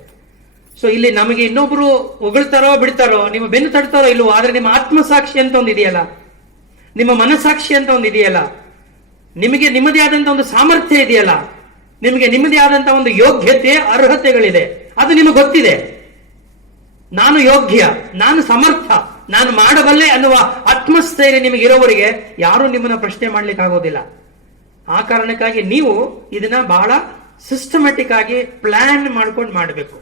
ಸೊ ಇಲ್ಲಿ ನಮಗೆ ಇನ್ನೊಬ್ರು ಹೊಗಳ್ತಾರೋ ಬಿಡ್ತಾರೋ, ನಿಮ್ಮ ಬೆನ್ನು ತಡ್ತಾರೋ ಇಲ್ವೋ, ಆದ್ರೆ ನಿಮ್ಮ ಆತ್ಮಸಾಕ್ಷಿ ಅಂತ ಒಂದು ಇದೆಯಲ್ಲ, ನಿಮ್ಮ ಮನಸ್ಸಾಕ್ಷಿ ಅಂತ ಒಂದು ಇದೆಯಲ್ಲ, ನಿಮಗೆ ನಿಮ್ಮದೇ ಆದಂತ ಒಂದು ಸಾಮರ್ಥ್ಯ ಇದೆಯಲ್ಲ, ನಿಮಗೆ ನಿಮ್ಮದೇ ಆದಂತ ಒಂದು ಯೋಗ್ಯತೆ, ಅರ್ಹತೆಗಳಿದೆ, ಅದು ನಿಮಗೆ ಗೊತ್ತಿದೆ. ನಾನು ಯೋಗ್ಯ, ನಾನು ಸಮರ್ಥ, ನಾನು ಮಾಡಬಲ್ಲೆ ಅನ್ನುವ ಆತ್ಮಸ್ಥೈರ್ಯ ನಿಮಗೆ ಇರೋವರೆಗೆ ಯಾರು ನಿಮ್ಮನ್ನ ಪ್ರಶ್ನೆ ಮಾಡ್ಲಿಕ್ಕೆ ಆಗೋದಿಲ್ಲ. ಆ ಕಾರಣಕ್ಕಾಗಿ ನೀವು ಇದನ್ನ ಬಹಳ ಸಿಸ್ಟಮ್ಯಾಟಿಕ್ ಆಗಿ ಪ್ಲಾನ್ ಮಾಡ್ಕೊಂಡು ಮಾಡಬೇಕು.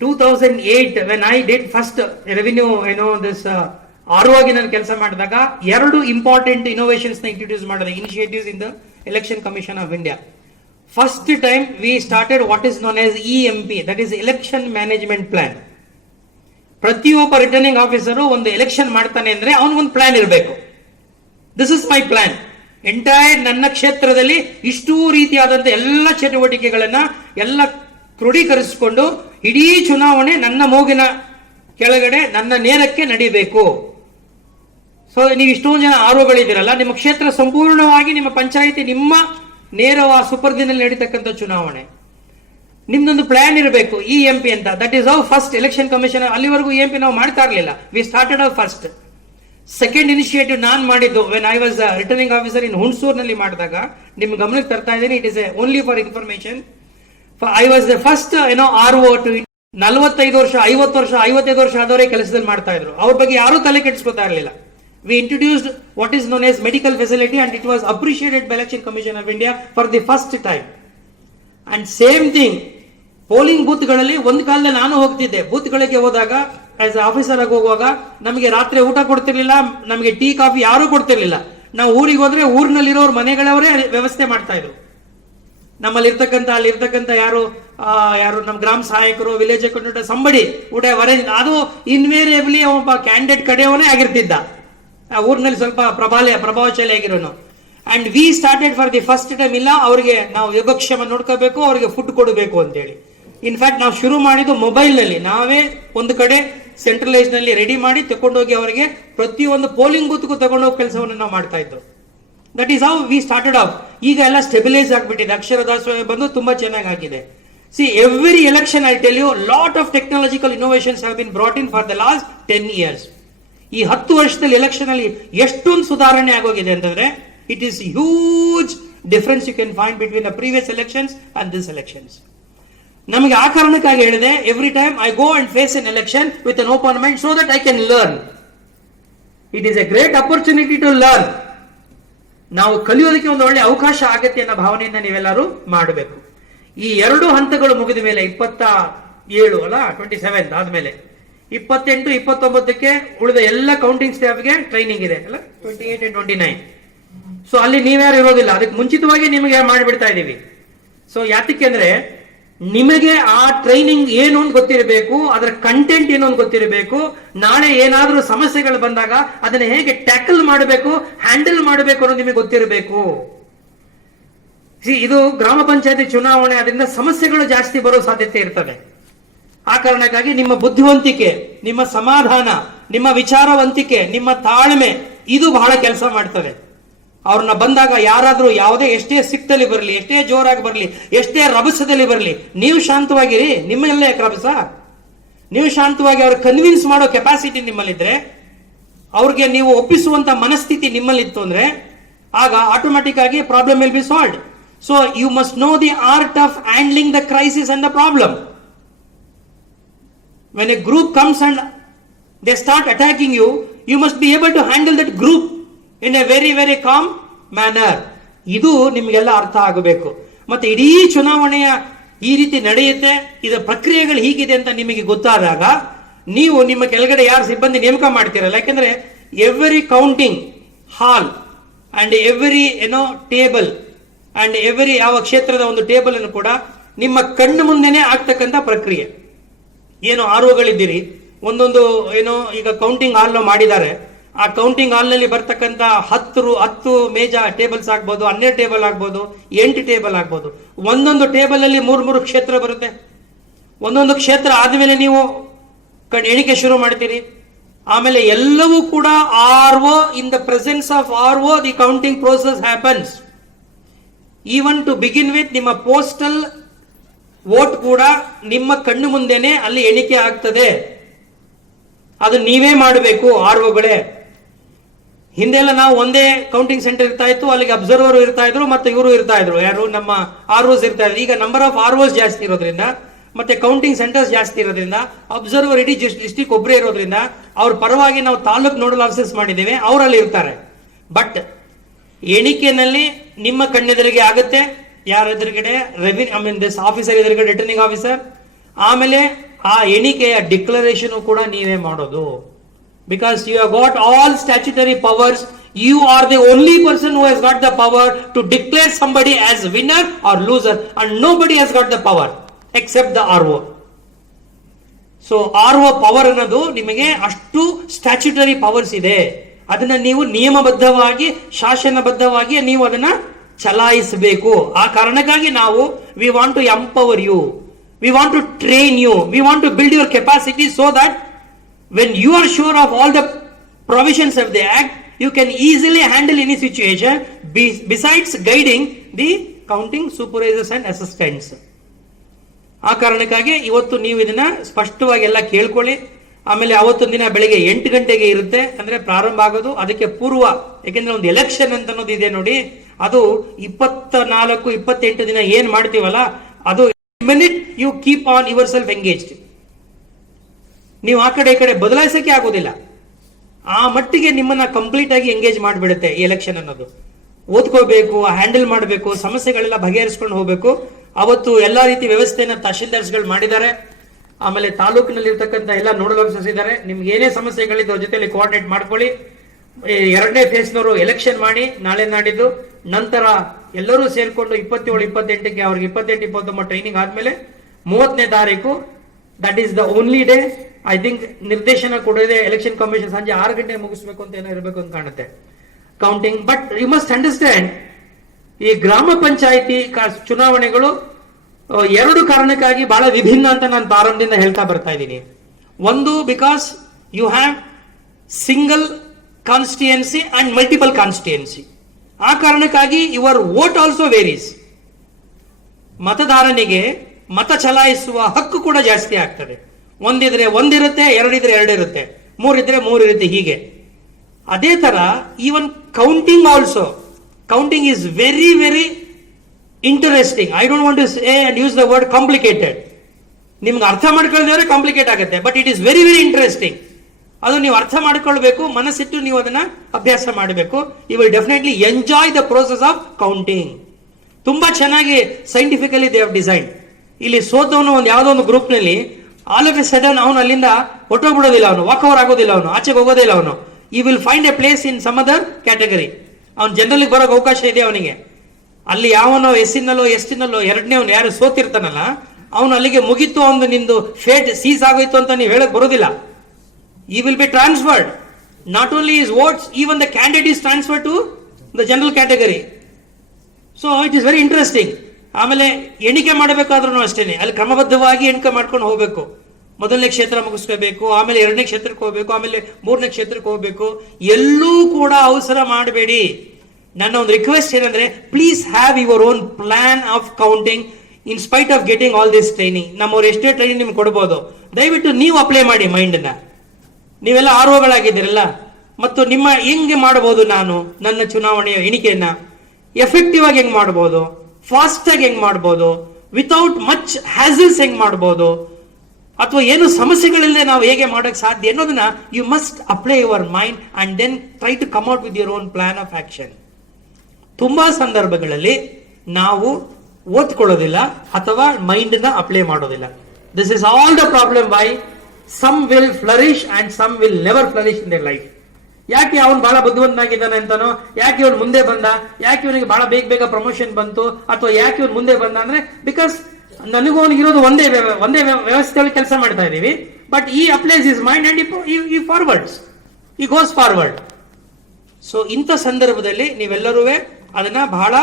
2008 when I did first revenue this RO ಆಗಿ ನಾನು ಕೆಲಸ ಮಾಡಿದಾಗ 2 ಇಂಪಾರ್ಟೆಂಟ್ ಇನೋವೇಷನ್ಸ್ ನ ಇಂಟ್ರೊಡ್ಯೂಸ್ ಮಾಡಿದೆ, initiatives in the election commission of India. First time we started what is known as EMP, that is election management plan. ಪ್ರತಿಯೊಬ್ಬ returning officer ಒಂದು election ಮಾಡ್ತಾನೆ ಅಂದ್ರೆ ಅವನಿಗೊಂದು ಪ್ಲಾನ್ ಇರಬೇಕು. This is my plan. Entire ನನ್ನ ಕ್ಷೇತ್ರದಲ್ಲಿ ಇಷ್ಟೂ ರೀತಿಯಾದಂತ ಎಲ್ಲ ಚಟುವಟಿಕೆಗಳನ್ನ ಎಲ್ಲ ಕ್ರೋಢೀಕರಿಸಿಕೊಂಡು ಇಡೀ ಚುನಾವಣೆ ನನ್ನ ಮೂಗಿನ ಕೆಳಗಡೆ ನನ್ನ ನೇರಕ್ಕೆ ನಡೀಬೇಕು. ಸೊ ನೀವು ಇಷ್ಟೊಂದು ಜನ ಆರೋಗಳಿದ್ದೀರಲ್ಲ, ನಿಮ್ಮ ಕ್ಷೇತ್ರ ಸಂಪೂರ್ಣವಾಗಿ ನಿಮ್ಮ ಪಂಚಾಯಿತಿ ನಿಮ್ಮ ನೇರವಾದ ಸುಪರ್ದಿನಲ್ಲಿ ನಡೀತಕ್ಕಂಥ ಚುನಾವಣೆ, ನಿಮ್ದೊಂದು ಪ್ಲಾನ್ ಇರಬೇಕು. EMP ಅಂತ, that is our first election commission. ಅಲ್ಲಿವರೆಗೂ EMP ನಾವು ಮಾಡ್ತಾ ಇರಲಿಲ್ಲ. We started our first. Second initiative ನಾನು ಮಾಡಿದ್ದು when I was returning officer in ಹುಣಸೂರಿನಲ್ಲಿ ಮಾಡಿದಾಗ, ನಿಮ್ ಗಮನಕ್ಕೆ ತರ್ತಾ ಇದ್ದೀನಿ, it is only for information. I was the first RO to 45 ವರ್ಷ 50 ವರ್ಷ 55 ವರ್ಷ ಆದವರೇ ಕೆಲಸದಲ್ಲಿ ಮಾಡ್ತಾ ಇದ್ರು. ಅವ್ರ ಬಗ್ಗೆ ಯಾರೂ ತಲೆ ಕೆಡಿಸ್ಕೊತಾ ಇರಲಿಲ್ಲ. We introduced what is known as medical facility and it was appreciated by Election Commission of India for the first time. And same thing, polling ಬೂತ್ಗಳಲ್ಲಿ ಒಂದು ಕಾಲದಲ್ಲಿ ನಾನು ಹೋಗ್ತಿದ್ದೆ, ಬೂತ್ಗಳಿಗೆ ಹೋದಾಗ ಆಸ್ ಆಫೀಸರ್ ಆಗಿ ಹೋಗುವಾಗ ನಮಗೆ ರಾತ್ರಿ ಊಟ ಕೊಡ್ತಿರ್ಲಿಲ್ಲ, ನಮಗೆ ಟೀ ಕಾಫಿ ಯಾರು ಕೊಡ್ತಿರ್ಲಿಲ್ಲ. ನಾವು ಊರಿಗೆ ಹೋದ್ರೆ ಊರಿನಲ್ಲಿರೋರು ಮನೆಗಳವರೇ ವ್ಯವಸ್ಥೆ ಮಾಡ್ತಾ ಇದ್ರು. ನಮ್ಮಲ್ಲಿ ಅಲ್ಲಿರ್ತಕ್ಕಂಥ ಯಾರು ನಮ್ಮ ಗ್ರಾಮ ಸಹಾಯಕರು, ವಿಲೇಜ್ ಅಕೌಂಟೆಂಟ್, ಸಂಬಡಿ ಊಟ ಅರೇಂಜ್, ಅದು ಇನ್ವೇರಿಯಬ್ಲಿ ಒಬ್ಬ ಕ್ಯಾಂಡಿಡೇಟ್ ಕಡೆಯವನೇ ಆಗಿರ್ತಿದ್ದ, ಆ ಊರಿನಲ್ಲಿ ಸ್ವಲ್ಪ ಪ್ರಭಾವಶಾಲಿ ಆಗಿರೋನು. And we started for the first time, ಇಲ್ಲ ಅವರಿಗೆ ನಾವು ಯೋಗಕ್ಷೇಮ ನೋಡ್ಕೋಬೇಕು, ಅವರಿಗೆ ಫುಡ್ ಕೊಡಬೇಕು ಅಂತೇಳಿ. ಇನ್ಫ್ಯಾಕ್ಟ್ ನಾವು ಶುರು ಮಾಡಿದ್ದು ಮೊಬೈಲ್ ನಲ್ಲಿ, ನಾವೇ ಒಂದು ಕಡೆ ಸೆಂಟ್ರಲೈಸ್ ನಲ್ಲಿ ರೆಡಿ ಮಾಡಿ ತಗೊಂಡೋಗಿ ಅವರಿಗೆ ಪ್ರತಿಯೊಂದು ಪೋಲಿಂಗ್ ಬೂತ್ಗೂ ತಗೊಂಡೋಗಿ ಕೆಲಸವನ್ನು ನಾವು ಮಾಡ್ತಾ ಇದ್ದು. That is how we started of. ಈಗ ಎಲ್ಲ ಸ್ಟೆಬಿಲೈಸ್ ಆಗ್ಬಿಟ್ಟಿದೆ, ಅಕ್ಷರ ದಾಸೋಹ ಬಂದು ತುಂಬಾ ಚೆನ್ನಾಗಿ ಆಗಿದೆ. See every election I tell you lot of technological innovations have been brought in for the last 10 years. ಈ 10 ವರ್ಷದಲ್ಲಿ ಎಲೆಕ್ಷನ್ ಅಲ್ಲಿ ಎಷ್ಟೊಂದು ಸುಧಾರಣೆ ಆಗೋಗಿದೆ ಅಂತಂದ್ರೆ, it is huge difference you can find between the previous elections and this elections. ನಮಗೆ ಆ ಕಾರಣಕ್ಕಾಗಿ ಹೇಳಿದೆ, every time I go and face an election with an open mind so that I can learn. It is a great opportunity to learn. ನಾವು ಕಲಿಯೋದಕ್ಕೆ ಒಂದು ಒಳ್ಳೆ ಅವಕಾಶ ಆಗತ್ತೆ ಅನ್ನೋ ಭಾವನೆಯಿಂದ ನೀವೆಲ್ಲರೂ ಮಾಡಬೇಕು. ಈ 2 ಹಂತಗಳು ಮುಗಿದ ಮೇಲೆ 27 ಅಲ್ಲ 27 ಆದ್ಮೇಲೆ 28, 29ಕ್ಕೆ ಉಳಿದ ಎಲ್ಲ ಕೌಂಟಿಂಗ್ ಸ್ಟಾಫ್ಗೆ ಟ್ರೈನಿಂಗ್ ಇದೆ ಅಲ್ಲ, 28 and 29. ಸೊ ಅಲ್ಲಿ ನೀವ್ಯಾರು ಇರೋದಿಲ್ಲ, ಅದಕ್ಕೆ ಮುಂಚಿತವಾಗಿ ನಿಮಗೆ ಮಾಡಿಬಿಡ್ತಾ ಇದೀವಿ. ಸೊ ಯಾತಕ್ಕೆ ಅಂದ್ರೆ ನಿಮಗೆ ಆ ಟ್ರೈನಿಂಗ್ ಏನು ಅಂತ ಗೊತ್ತಿರಬೇಕು, ಅದರ ಕಂಟೆಂಟ್ ಏನು ಅಂತ ಗೊತ್ತಿರಬೇಕು. ನಾಳೆ ಏನಾದ್ರೂ ಸಮಸ್ಯೆಗಳು ಬಂದಾಗ ಅದನ್ನ ಹೇಗೆ ಟ್ಯಾಕಲ್ ಮಾಡಬೇಕು, ಹ್ಯಾಂಡಲ್ ಮಾಡಬೇಕು ಅನ್ನೋದು ನಿಮಗೆ ಗೊತ್ತಿರಬೇಕು. ಇದು ಗ್ರಾಮ ಪಂಚಾಯತಿ ಚುನಾವಣೆ, ಅದರಿಂದ ಸಮಸ್ಯೆಗಳು ಜಾಸ್ತಿ ಬರೋ ಸಾಧ್ಯತೆ ಇರ್ತದೆ. ಆ ಕಾರಣಕ್ಕಾಗಿ ನಿಮ್ಮ ಬುದ್ಧಿವಂತಿಕೆ, ನಿಮ್ಮ ಸಮಾಧಾನ, ನಿಮ್ಮ ವಿಚಾರವಂತಿಕೆ, ನಿಮ್ಮ ತಾಳ್ಮೆ, ಇದು ಬಹಳ ಕೆಲಸ ಮಾಡ್ತದೆ. ಅವ್ರನ್ನ ಬಂದಾಗ ಯಾರಾದ್ರೂ ಯಾವುದೇ ಎಷ್ಟೇ ಸಿಕ್ತಲ್ಲಿ ಬರಲಿ, ಎಷ್ಟೇ ಜೋರಾಗಿ ಬರಲಿ, ಎಷ್ಟೇ ರಭಸದಲ್ಲಿ ಬರಲಿ, ನೀವು ಶಾಂತವಾಗಿರಿ. ನಿಮ್ಮೆಲ್ಲ ಯಾಕೆ ರಭಸ? ನೀವು ಶಾಂತವಾಗಿ ಅವ್ರ ಕನ್ವಿನ್ಸ್ ಮಾಡೋ ಕೆಪಾಸಿಟಿ ನಿಮ್ಮಲ್ಲಿದ್ರೆ, ಅವ್ರಿಗೆ ನೀವು ಒಪ್ಪಿಸುವಂತ ಮನಸ್ಥಿತಿ ನಿಮ್ಮಲ್ಲಿತ್ತು ಅಂದ್ರೆ, ಆಗ ಆಟೋಮ್ಯಾಟಿಕ್ ಆಗಿ problem will be solved. So you must know the art of handling the crisis and the problem. When a group comes and they start attacking you, you must be able to handle that group in a very very calm manner. ಇದು ನಿಮ್ಗೆಲ್ಲ ಅರ್ಥ ಆಗಬೇಕು. ಮತ್ತೆ ಇಡೀ ಚುನಾವಣೆಯ ಈ ರೀತಿ ನಡೆಯುತ್ತೆ, ಇದರ ಪ್ರಕ್ರಿಯೆಗಳು ಹೀಗಿದೆ ಅಂತ ನಿಮಗೆ ಗೊತ್ತಾದಾಗ ನೀವು ನಿಮ್ಮ ಕೆಳಗಡೆ ಯಾರು ಸಿಬ್ಬಂದಿ ನೇಮಕ ಮಾಡ್ತೀರಲ್ಲ, ಯಾಕೆಂದ್ರೆ every counting hall and every table and every ಯಾವ ಕ್ಷೇತ್ರದ ಒಂದು ಟೇಬಲ್ ಅನ್ನು ಕೂಡ ನಿಮ್ಮ ಕಣ್ಣು ಮುಂದೆನೆ ಆಗ್ತಕ್ಕಂಥ ಪ್ರಕ್ರಿಯೆ. ಏನು ಆರ್ಒಗಳಿದ್ದೀರಿ, ಒಂದೊಂದು ಈಗ ಕೌಂಟಿಂಗ್ ಹಾಲ್ ಮಾಡಿದ್ದಾರೆ, ಆ ಕೌಂಟಿಂಗ್ ಹಾಲ್ ನಲ್ಲಿ ಬರ್ತಕ್ಕಂಥ 10 ಮೇಜ ಟೇಬಲ್ಸ್ ಆಗ್ಬೋದು, 12 ಟೇಬಲ್ ಆಗ್ಬೋದು, 8 ಟೇಬಲ್ ಆಗ್ಬೋದು. ಒಂದೊಂದು ಟೇಬಲ್ ಅಲ್ಲಿ 3 ಕ್ಷೇತ್ರ ಬರುತ್ತೆ. ಒಂದೊಂದು ಕ್ಷೇತ್ರ ಆದ್ಮೇಲೆ ನೀವು ಎಣಿಕೆ ಶುರು ಮಾಡ್ತೀರಿ. ಆಮೇಲೆ ಎಲ್ಲವೂ ಕೂಡ RO, in the presence of RO the counting process happens. Even to begin with ನಿಮ್ಮ ಪೋಸ್ಟಲ್ ವೋಟ್ ಕೂಡ ನಿಮ್ಮ ಕಣ್ಣು ಮುಂದೆನೆ ಅಲ್ಲಿ ಎಣಿಕೆ ಆಗ್ತದೆ. ಅದು ನೀವೇ ಮಾಡಬೇಕು ಆರ್ಒಗಳೇ. ಹಿಂದೆಲ್ಲ ನಾವು ಒಂದೇ ಕೌಂಟಿಂಗ್ ಸೆಂಟರ್ ಇರ್ತಾ ಇತ್ತು, ಅಲ್ಲಿಗೆ ಅಬ್ಸರ್ವರ್ ಇರ್ತಾ ಇದ್ರು, ಮತ್ತೆ ಇವರು ಇರ್ತಾ ಇದ್ರು, ಯಾರು ನಮ್ಮ ಆರ್ಒಸ್ ಇರ್ತಾ ಇದ್ರು. ಈಗ ನಂಬರ್ ಆಫ್ ಆರ್ಒಸ್ ಜಾಸ್ತಿ ಇರೋದ್ರಿಂದ, ಮತ್ತೆ ಕೌಂಟಿಂಗ್ ಸೆಂಟರ್ಸ್ ಜಾಸ್ತಿ ಇರೋದ್ರಿಂದ, ಅಬ್ಸರ್ವರ್ ಇಡೀ ಡಿಸ್ಟ್ರಿಕ್ಟ್ ಒಬ್ಬರೇ ಇರೋದ್ರಿಂದ ಅವ್ರ ಪರವಾಗಿ ನಾವು ತಾಲೂಕ್ ನೋಡಲ್ ಆಫೀಸರ್ಸ್ ಮಾಡಿದ್ದೇವೆ, ಅವರಲ್ಲಿ ಇರ್ತಾರೆ. ಬಟ್ ಎಣಿಕೆನಲ್ಲಿ ನಿಮ್ಮ ಕಣ್ಣೆದುರಿಗೆ ಆಗುತ್ತೆ, ಯಾರ ಎದುರುಗಡೆ ದಿಸ್ ಆಫೀಸರ್ ಎದುರುಗಡೆ ರಿಟರ್ನಿಂಗ್ ಆಫೀಸರ್. ಆಮೇಲೆ ಆ ಎಣಿಕೆಯ ಡಿಕ್ಲರೇಷನ್ ಕೂಡ ನೀವೇ ಮಾಡೋದು. Because you have got all statutory powers, you are the only person who has got the power to declare somebody as winner or loser, and nobody has got the power except the RO. So RO power ಅನ್ನೋದು ನಿಮಗೆ ಅಷ್ಟು statutory powers ಇದೆ. ಅದನ್ನ ನೀವು ನಿಯಮಬದ್ಧವಾಗಿ, ಶಾಸನಬದ್ಧವಾಗಿ ನೀವು ಅದನ್ನ ಚಲಾಯಿಸಬೇಕು. ಆ ಕಾರಣಕ್ಕಾಗಿ ನಾವು we want to empower you, we want to train you, we want to build your capacity so that when you are sure of all the provisions of the act, you can easily handle any situation besides guiding the counting supervisors and assistants. ಆ ಕಾರಣಕ್ಕಾಗಿ ಇವತ್ತು ನೀವು ಇದನ್ನ ಸ್ಪಷ್ಟವಾಗಿ ಎಲ್ಲ ಕೇಳ್ಕೊಳ್ಳಿ. ಆಮೇಲೆ ಅವತ್ತೊಂದು ದಿನ ಬೆಳಿಗ್ಗೆ 8 ಗಂಟೆಗೆ ಇರುತ್ತೆ, ಅಂದ್ರೆ ಪ್ರಾರಂಭ ಆಗೋದು. ಅದಕ್ಕೆ ಪೂರ್ವ, ಯಾಕೆಂದ್ರೆ ಒಂದು ಎಲೆಕ್ಷನ್ ಅಂತ ಅನ್ನೋದು ಇದೆ ನೋಡಿ, ಅದು 24-28 ದಿನ ಏನ್ ಮಾಡ್ತೀವಲ್ಲ, ಅದು minute you keep on your self engaged. ನೀವು ಆ ಕಡೆ ಈ ಕಡೆ ಬದಲಾಯಿಸಕ್ಕೆ ಆಗೋದಿಲ್ಲ. ಆ ಮಟ್ಟಿಗೆ ನಿಮ್ಮನ್ನ ಕಂಪ್ಲೀಟ್ ಆಗಿ ಎಂಗೇಜ್ ಮಾಡಿಬಿಡುತ್ತೆ ಈ ಎಲೆಕ್ಷನ್ ಅನ್ನೋದು. ಓದ್ಕೋಬೇಕು, ಹ್ಯಾಂಡಲ್ ಮಾಡಬೇಕು, ಸಮಸ್ಯೆಗಳೆಲ್ಲ ಬಗೆಹರಿಸ್ಕೊಂಡು ಹೋಗ್ಬೇಕು. ಅವತ್ತು ಎಲ್ಲಾ ರೀತಿ ವ್ಯವಸ್ಥೆಯನ್ನ ತಹಶೀಲ್ದಾರ್ಸ್ಗಳು ಮಾಡಿದ್ದಾರೆ. ಆಮೇಲೆ ತಾಲೂಕಿನಲ್ಲಿ ಇರ್ತಕ್ಕಂಥ ಎಲ್ಲ ನೋಡಲ್ ಆಫೀಸರ್ಸ್ ಇದ್ದಾರೆ. ನಿಮ್ಗೆ ಏನೇ ಸಮಸ್ಯೆಗಳಿದ್ದು ಜೊತೆಲಿ ಕೋಆರ್ಡಿನೇಟ್ ಮಾಡ್ಕೊಳ್ಳಿ. 2ನೇ ಫೇಸ್ನವರು ಎಲೆಕ್ಷನ್ ಮಾಡಿ ನಾಳೆ ನಾಡಿದ್ದು, ನಂತರ ಎಲ್ಲರೂ ಸೇರ್ಕೊಂಡು 27-28ಕ್ಕೆ ಅವ್ರಿಗೆ 28-29 ಟ್ರೈನಿಂಗ್ ಆದ್ಮೇಲೆ 30ನೇ ತಾರೀಕು that is the only day. I think ನಿರ್ದೇಶನ ಕೊಡೋದೇ ಎಲೆಕ್ಷನ್ ಕಮಿಷನ್ ಸಂಜೆ 6 ಗಂಟೆಗೆ ಮುಗಿಸ್ಬೇಕು ಅಂತ ಏನೋ ಇರಬೇಕು ಅಂತ ಕಾಣುತ್ತೆ counting. But you must understand, ಈ ಗ್ರಾಮ ಪಂಚಾಯಿತಿ ಚುನಾವಣೆಗಳು 2 ಕಾರಣಕ್ಕಾಗಿ ಬಹಳ ವಿಭಿನ್ನ ಅಂತ ನಾನು ಪ್ರಾರಂಭದಿಂದ ಹೇಳ್ತಾ ಬರ್ತಾ ಇದ್ದೀನಿ. ಒಂದು, because you have single constituency and multiple constituency. ಆ ಕಾರಣಕ್ಕಾಗಿ ಯುವರ್ ವೋಟ್ ಆಲ್ಸೋ ವೇರೀಸ್. ಮತದಾರನಿಗೆ ಮತ ಚಲಾಯಿಸುವ ಹಕ್ಕು ಕೂಡ ಜಾಸ್ತಿ ಆಗ್ತದೆ. ಒಂದಿದ್ರೆ ಒಂದಿರುತ್ತೆ, 2 ಇದ್ರೆ 2 ಇರುತ್ತೆ, 3 ಇದ್ರೆ 3 ಇರುತ್ತೆ, ಹೀಗೆ. ಅದೇ ತರ even counting also, counting is very very interesting. I don't want to say and use the word complicated. ನಿಮ್ಗೆ ಅರ್ಥ ಮಾಡ್ಕೊಳ್ಳೋದ್ರೆ ಕಾಂಪ್ಲಿಕೇಟ್ ಆಗುತ್ತೆ, but it is very very interesting. ಅದು ನೀವು ಅರ್ಥ ಮಾಡ್ಕೊಳ್ಬೇಕು, ಮನಸ್ಸಿಟ್ಟು ನೀವು ಅದನ್ನ ಅಭ್ಯಾಸ ಮಾಡಬೇಕು. You will definitely enjoy the process of counting. ತುಂಬಾ ಚೆನ್ನಾಗಿ ಸೈಂಟಿಫಿಕಲಿ ದೇ ಹ್ಯಾವ್ ಡಿಸೈನ್. ಇಲ್ಲಿ ಸೋತವನು ಒಂದು ಯಾವುದೋ ಒಂದು ಗ್ರೂಪ್ ನಲ್ಲಿ ಆಲ್ ಆಫ್ ಎ ಸಡನ್ ಅವನು ಅಲ್ಲಿಂದ ಹೊಟ್ಟೋಗ್ಬಿಡೋದಿಲ್ಲ, ಅವನು ವಾಕ್ ಓವರ್ ಆಗೋದಿಲ್ಲ, ಅವನು ಆಚೆಗೆ ಹೋಗೋದಿಲ್ಲ. ಅವನು you will find a place in some other category. ಅವ್ನು ಜನರಲ್ ಬರೋಕೆ ಅವಕಾಶ ಇದೆ ಅವನಿಗೆ. ಅಲ್ಲಿ ಯಾವನೋ ಎಸ್ಸಿನಲ್ಲೋ ಎಸ್ಟಿನಲ್ಲೋ 2ನೇ ಅವನು ಯಾರು ಸೋತಿರ್ತಾನಲ್ಲ, ಅವನು ಅಲ್ಲಿಗೆ ಮುಗಿತು, ಅವನು ನಿಂದು ಫೇಟ್ ಸೀಸ್ ಆಗೋಯ್ತು ಅಂತ ನೀವು ಹೇಳಕ್ ಬರೋದಿಲ್ಲ. He will be transferred. Not only his votes, even the candidate is transferred to the general category. So it is very interesting. ಆಮೇಲೆ ಎಣಿಕೆ ಮಾಡಬೇಕಾದ್ರೂ ಅಷ್ಟೇನೆ, ಅಲ್ಲಿ ಕ್ರಮಬದ್ಧವಾಗಿ ಎಣಿಕೆ ಮಾಡ್ಕೊಂಡು ಹೋಗ್ಬೇಕು. ಮೊದಲನೇ ಕ್ಷೇತ್ರ ಮುಗಿಸ್ಕೋಬೇಕು, ಆಮೇಲೆ 2ನೇ ಕ್ಷೇತ್ರಕ್ಕೆ ಹೋಗ್ಬೇಕು, ಆಮೇಲೆ 3ನೇ ಕ್ಷೇತ್ರಕ್ಕೆ ಹೋಗ್ಬೇಕು. ಎಲ್ಲೂ ಕೂಡ ಅವಸರ ಮಾಡಬೇಡಿ. ನನ್ನ ಒಂದು ರಿಕ್ವೆಸ್ಟ್ ಏನಂದ್ರೆ, please have your own plan of counting in spite of getting all this training. ನಮ್ಮವ್ರು ಎಷ್ಟೇ ಟ್ರೈನಿಂಗ್ ನಿಮ್ಗೆ ಕೊಡ್ಬೋದು, ದಯವಿಟ್ಟು ನೀವು ಅಪ್ಲೈ ಮಾಡಿ ಮೈಂಡ್ನ. ನೀವೆಲ್ಲ ಆರ್ವಗಳಾಗಿದ್ದೀರಲ್ಲ, ಮತ್ತು ನಿಮ್ಮ ಹೆಂಗೆ ಮಾಡಬಹುದು, ನಾನು ನನ್ನ ಚುನಾವಣೆಯ ಎಣಿಕೆಯನ್ನ ಎಫೆಕ್ಟಿವ್ ಆಗಿ ಹೆಂಗ್ ಮಾಡಬಹುದು, ಫಾಸ್ಟ್ ಆಗಿ ಹೆಂಗ್ ಮಾಡಬಹುದು, ವಿತೌಟ್ ಮಚ್ ಹ್ಯಾಸಲ್ಸ್ ಹೆಂಗ್ ಮಾಡಬಹುದು, ಅಥವಾ ಏನು ಸಮಸ್ಯೆಗಳಿಲ್ಲದೆ ನಾವು ಹೇಗೆ ಮಾಡಕ್ ಸಾಧ್ಯ ಅನ್ನೋದನ್ನ you must apply your mind and then try to come out with your own plan of action. ತುಂಬಾ ಸಂದರ್ಭಗಳಲ್ಲಿ ನಾವು ಓದ್ಕೊಳ್ಳೋದಿಲ್ಲ ಅಥವಾ ಮೈಂಡ್ ನ ಅಪ್ಲೈ ಮಾಡೋದಿಲ್ಲ. This is all the problem. Why some will flourish and some will never flourish in their life. ಯಾಕೆ ಅವನು ಬಹಳ ಬುದ್ಧಿವಂತನಾಗಿದ್ದಾನೆ ಅಂತಾನೋ, ಯಾಕೆ ಇವನು ಮುಂದೆ ಬಂದ, ಯಾಕೆ ಇವನಿಗೆ ಬಹಳ ಬೇಗ ಪ್ರಮೋಷನ್ ಬಂತು, ಅಥವಾ ಯಾಕೆ ಇವನು ಮುಂದೆ ಬಂದ ಅಂದ್ರೆ, ಬಿಕಾಸ್ ನನಗೂ ಅವನಿಗಿರೋದು ಒಂದೇ ವ್ಯವಸ್ಥೆಯಲ್ಲಿ ಕೆಲಸ ಮಾಡ್ತಾ ಇದೀವಿ. ಬಟ್ ಈ ಅಪ್ಲೈಸ್ ಇಸ್ ಮೈಂಡ್ ಅಂಡ್ ಈ ಫಾರ್ವರ್ಡ್ಸ್, ಈ ಗೋಸ್ ಫಾರ್ವರ್ಡ್. ಸೊ ಇಂಥ ಸಂದರ್ಭದಲ್ಲಿ ನೀವೆಲ್ಲರೂ ಅದನ್ನ ಬಹಳ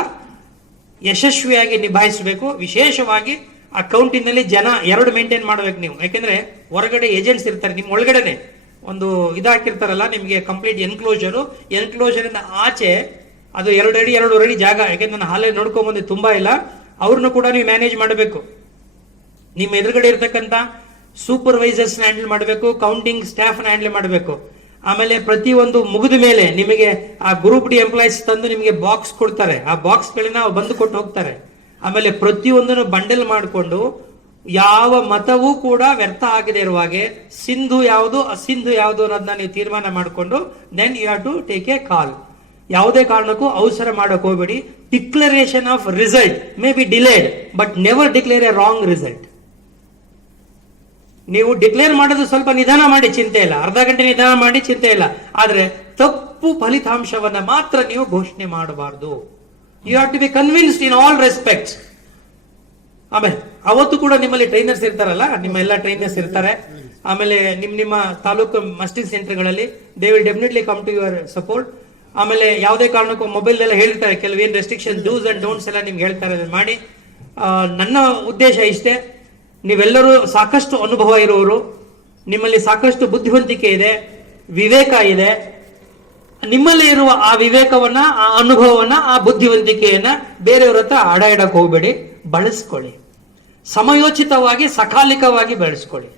ಯಶಸ್ವಿಯಾಗಿ ನಿಭಾಯಿಸಬೇಕು. ವಿಶೇಷವಾಗಿ ಅಕೌಂಟಿಂಗ್ ನಲ್ಲಿ ಜನ 2 ಮೇಂಟೈನ್ ಮಾಡ್ಬೇಕು ನೀವು. ಯಾಕೆಂದ್ರೆ ಹೊರಗಡೆ ಏಜೆಂಟ್ಸ್ ಇರ್ತಾರೆ, ನಿಮ್ ಒಳಗಡೆನೆ ಒಂದು ಇದಾಕಿರ್ತಾರಲ್ಲ, ನಿಮ್ಗೆ ಕಂಪ್ಲೀಟ್ ಎನ್ಕ್ಲೋಜರ್ ಇಂದ ಆಚೆ ಅದು 2 ಅಡಿ 2 ಅಡಿ ಜಾಗ. ಯಾಕೆಂದ್ರೆ ನಾನು ಹಾಲೇ ನೋಡ್ಕೊಂಡ್ ಬಂದು ತುಂಬಾ ಇಲ್ಲ, ಅವ್ರನ್ನ ಕೂಡ ನೀವು ಮ್ಯಾನೇಜ್ ಮಾಡಬೇಕು. ನಿಮ್ಮ ಎದುರುಗಡೆ ಇರ್ತಕ್ಕಂಥ ಸೂಪರ್ವೈಸರ್ಸ್ ಹ್ಯಾಂಡಲ್ ಮಾಡಬೇಕು, ಕೌಂಟಿಂಗ್ ಸ್ಟಾಫ್ ಹ್ಯಾಂಡಲ್ ಮಾಡಬೇಕು. ಆಮೇಲೆ ಪ್ರತಿಯೊಂದು ಮುಗಿದ ಮೇಲೆ ನಿಮಗೆ ಆ ಗ್ರೂಪ್ ಡಿ ಎಂಪ್ಲಾಯೀಸ್ ತಂದು ನಿಮಗೆ ಬಾಕ್ಸ್ ಕೊಡ್ತಾರೆ, ಆ ಬಾಕ್ಸ್ ಗಳನ್ನ ಬಂದು ಕೊಟ್ಟು ಹೋಗ್ತಾರೆ. ಆಮೇಲೆ ಪ್ರತಿಯೊಂದನ್ನು ಬಂಡಲ್ ಮಾಡಿಕೊಂಡು ಯಾವ ಮತವೂ ಕೂಡ ವ್ಯರ್ಥ ಆಗದೆ ಇರುವ ಹಾಗೆ ಸಿಂಧು ಯಾವುದು ಅಸಿಂಧು ಯಾವುದು ಅನ್ನೋದನ್ನ ನೀವು ತೀರ್ಮಾನ ಮಾಡಿಕೊಂಡು then you have to take a call. ಯಾವುದೇ ಕಾರಣಕ್ಕೂ ಅವಸರ ಮಾಡಕ್ ಹೋಗಬೇಡಿ. Declaration of result may be delayed, but never declare a wrong result. ನೀವು ಡಿಕ್ಲೇರ್ ಮಾಡೋದು ಸ್ವಲ್ಪ ನಿಧಾನ ಮಾಡಿ ಚಿಂತೆ ಇಲ್ಲ, ಅರ್ಧ ಗಂಟೆ ನಿಧಾನ ಮಾಡಿ ಚಿಂತೆ ಇಲ್ಲ, ಆದ್ರೆ ತಪ್ಪು ಫಲಿತಾಂಶವನ್ನ ಮಾತ್ರ ನೀವು ಘೋಷಣೆ ಮಾಡಬಾರದು. You have to be convinced in all respects. ಆಮೇಲೆ ಅವತ್ತು ಕೂಡ ನಿಮ್ಮಲ್ಲಿ ಟ್ರೈನರ್ಸ್ ಇರ್ತಾರಲ್ಲ, ನಿಮ್ಮ ಎಲ್ಲ ಟ್ರೈನರ್ಸ್ ಇರ್ತಾರೆ. ಆಮೇಲೆ ನಿಮ್ಮ ತಾಲೂಕು ಮಸ್ಟಿಂಗ್ ಸೆಂಟರ್ಗಳಲ್ಲಿ they will definitely come to your support. ಆಮೇಲೆ ಯಾವುದೇ ಕಾರಣಕ್ಕೂ ಮೊಬೈಲ್ ಎಲ್ಲ ಹೇಳ್ತಾರೆ, ಕೆಲವೇನು ರೆಸ್ಟ್ರಿಕ್ಷನ್ ಡೂಸ್ ಅಂಡ್ ಡೋಂಟ್ಸ್ ಎಲ್ಲ ನಿಮ್ಗೆ ಹೇಳ್ತಾರೆ, ಅದನ್ನ ಮಾಡಿ. ನನ್ನ ಉದ್ದೇಶ ಇಷ್ಟೇ, ನೀವೆಲ್ಲರೂ ಸಾಕಷ್ಟು ಅನುಭವ ಇರೋರು, ನಿಮ್ಮಲ್ಲಿ ಸಾಕಷ್ಟು ಬುದ್ಧಿವಂತಿಕೆ ಇದೆ, ವಿವೇಕ ಇದೆ. ನಿಮ್ಮಲ್ಲಿ ಇರುವ ಆ ವಿವೇಕವನ್ನ, ಆ ಅನುಭವವನ್ನ, ಆ ಬುದ್ಧಿವಂತಿಕೆಯನ್ನ ಬೇರೆಯವ್ರ ಹತ್ರ ಅಡ ಇಡಕ್ ಹೋಗ್ಬೇಡಿ, ಬಳಸ್ಕೊಳ್ಳಿ. ಸಮಯೋಚಿತವಾಗಿ ಸಕಾಲಿಕವಾಗಿ ಬೆಳೆಸ್ಕೊಳ್ಳಿ.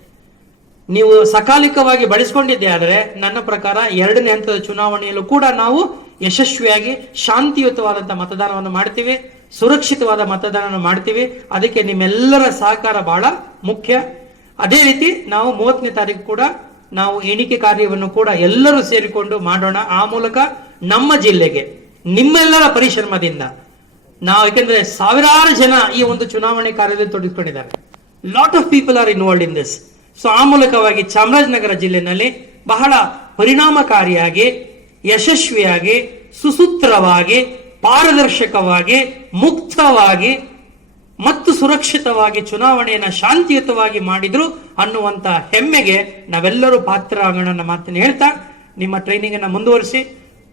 ನೀವು ಸಕಾಲಿಕವಾಗಿ ಬಳಸ್ಕೊಂಡಿದ್ದೆ ಆದ್ರೆ ನನ್ನ ಪ್ರಕಾರ 2ನೇ ಹಂತದ ಚುನಾವಣೆಯಲ್ಲೂ ಕೂಡ ನಾವು ಯಶಸ್ವಿಯಾಗಿ ಶಾಂತಿಯುತವಾದಂತಹ ಮತದಾನವನ್ನು ಮಾಡ್ತೀವಿ, ಸುರಕ್ಷಿತವಾದ ಮತದಾನವನ್ನು ಮಾಡ್ತೀವಿ. ಅದಕ್ಕೆ ನಿಮ್ಮೆಲ್ಲರ ಸಹಕಾರ ಬಹಳ ಮುಖ್ಯ. ಅದೇ ರೀತಿ ನಾವು 30ನೇ ತಾರೀಕು ಕೂಡ ನಾವು ಎಣಿಕೆ ಕಾರ್ಯವನ್ನು ಕೂಡ ಎಲ್ಲರೂ ಸೇರಿಕೊಂಡು ಮಾಡೋಣ. ಆ ಮೂಲಕ ನಮ್ಮ ಜಿಲ್ಲೆಗೆ ನಿಮ್ಮೆಲ್ಲರ ಪರಿಶ್ರಮದಿಂದ ನಾವು ಯಾಕಂದ್ರೆ ಸಾವಿರಾರು ಜನ ಈ ಒಂದು ಚುನಾವಣೆ ಕಾರ್ಯದಲ್ಲಿ ತೊಡಗಿಕೊಂಡಿದ್ದಾರೆ. Lot of people are involved in this. So ಆ ಮೂಲಕವಾಗಿ ಚಾಮರಾಜನಗರ ಜಿಲ್ಲೆನಲ್ಲಿ ಬಹಳ ಪರಿಣಾಮಕಾರಿಯಾಗಿ, ಯಶಸ್ವಿಯಾಗಿ, ಸುಸೂತ್ರವಾಗಿ, ಪಾರದರ್ಶಕವಾಗಿ, ಮುಕ್ತವಾಗಿ ಮತ್ತು ಸುರಕ್ಷಿತವಾಗಿ ಚುನಾವಣೆಯನ್ನ ಶಾಂತಿಯುತವಾಗಿ ಮಾಡಿದ್ರು ಅನ್ನುವಂತ ಹೆಮ್ಮೆಗೆ ನಾವೆಲ್ಲರೂ ಪಾತ್ರರಾಗೋಣ ಅನ್ನೋ ಮಾತನ್ನು ಹೇಳ್ತಾ ನಿಮ್ಮ ಟ್ರೈನಿಂಗ್ ಅನ್ನ ಮುಂದುವರಿಸಿ.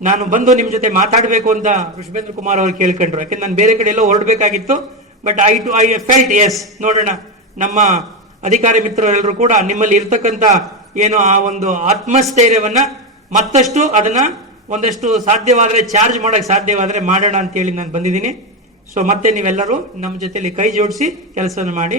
ನಾನು ಬಂದು ನಿಮ್ ಜೊತೆ ಮಾತಾಡಬೇಕು ಅಂತ ಋಷಭೇಂದ್ರ ಕುಮಾರ್ ಅವರು ಕೇಳ್ಕೊಂಡ್ರು. ಯಾಕಂದ್ರೆ ನಾನು ಬೇರೆ ಕಡೆ ಎಲ್ಲೋ ಹೊರಡಬೇಕಾಗಿತ್ತು. ಬಟ್ ಐ ಫೆಲ್ಟ್ ಎಸ್, ನೋಡೋಣ, ನಮ್ಮ ಅಧಿಕಾರಿ ಮಿತ್ರರೆಲ್ಲರೂ ಕೂಡ ನಿಮ್ಮಲ್ಲಿ ಇರ್ತಕ್ಕಂಥ ಏನು ಆ ಒಂದು ಆತ್ಮಸ್ಥೈರ್ಯವನ್ನ ಮತ್ತಷ್ಟು ಅದನ್ನ ಒಂದಷ್ಟು ಸಾಧ್ಯವಾದ್ರೆ ಚಾರ್ಜ್ ಮಾಡಕ್ ಸಾಧ್ಯವಾದ್ರೆ ಮಾಡೋಣ ಅಂತ ಹೇಳಿ ನಾನು ಬಂದಿದ್ದೀನಿ. ಸೊ ಮತ್ತೆ ನೀವೆಲ್ಲರೂ ನಮ್ಮ ಜೊತೆಲಿ ಕೈ ಜೋಡಿಸಿ ಕೆಲಸವನ್ನು ಮಾಡಿ.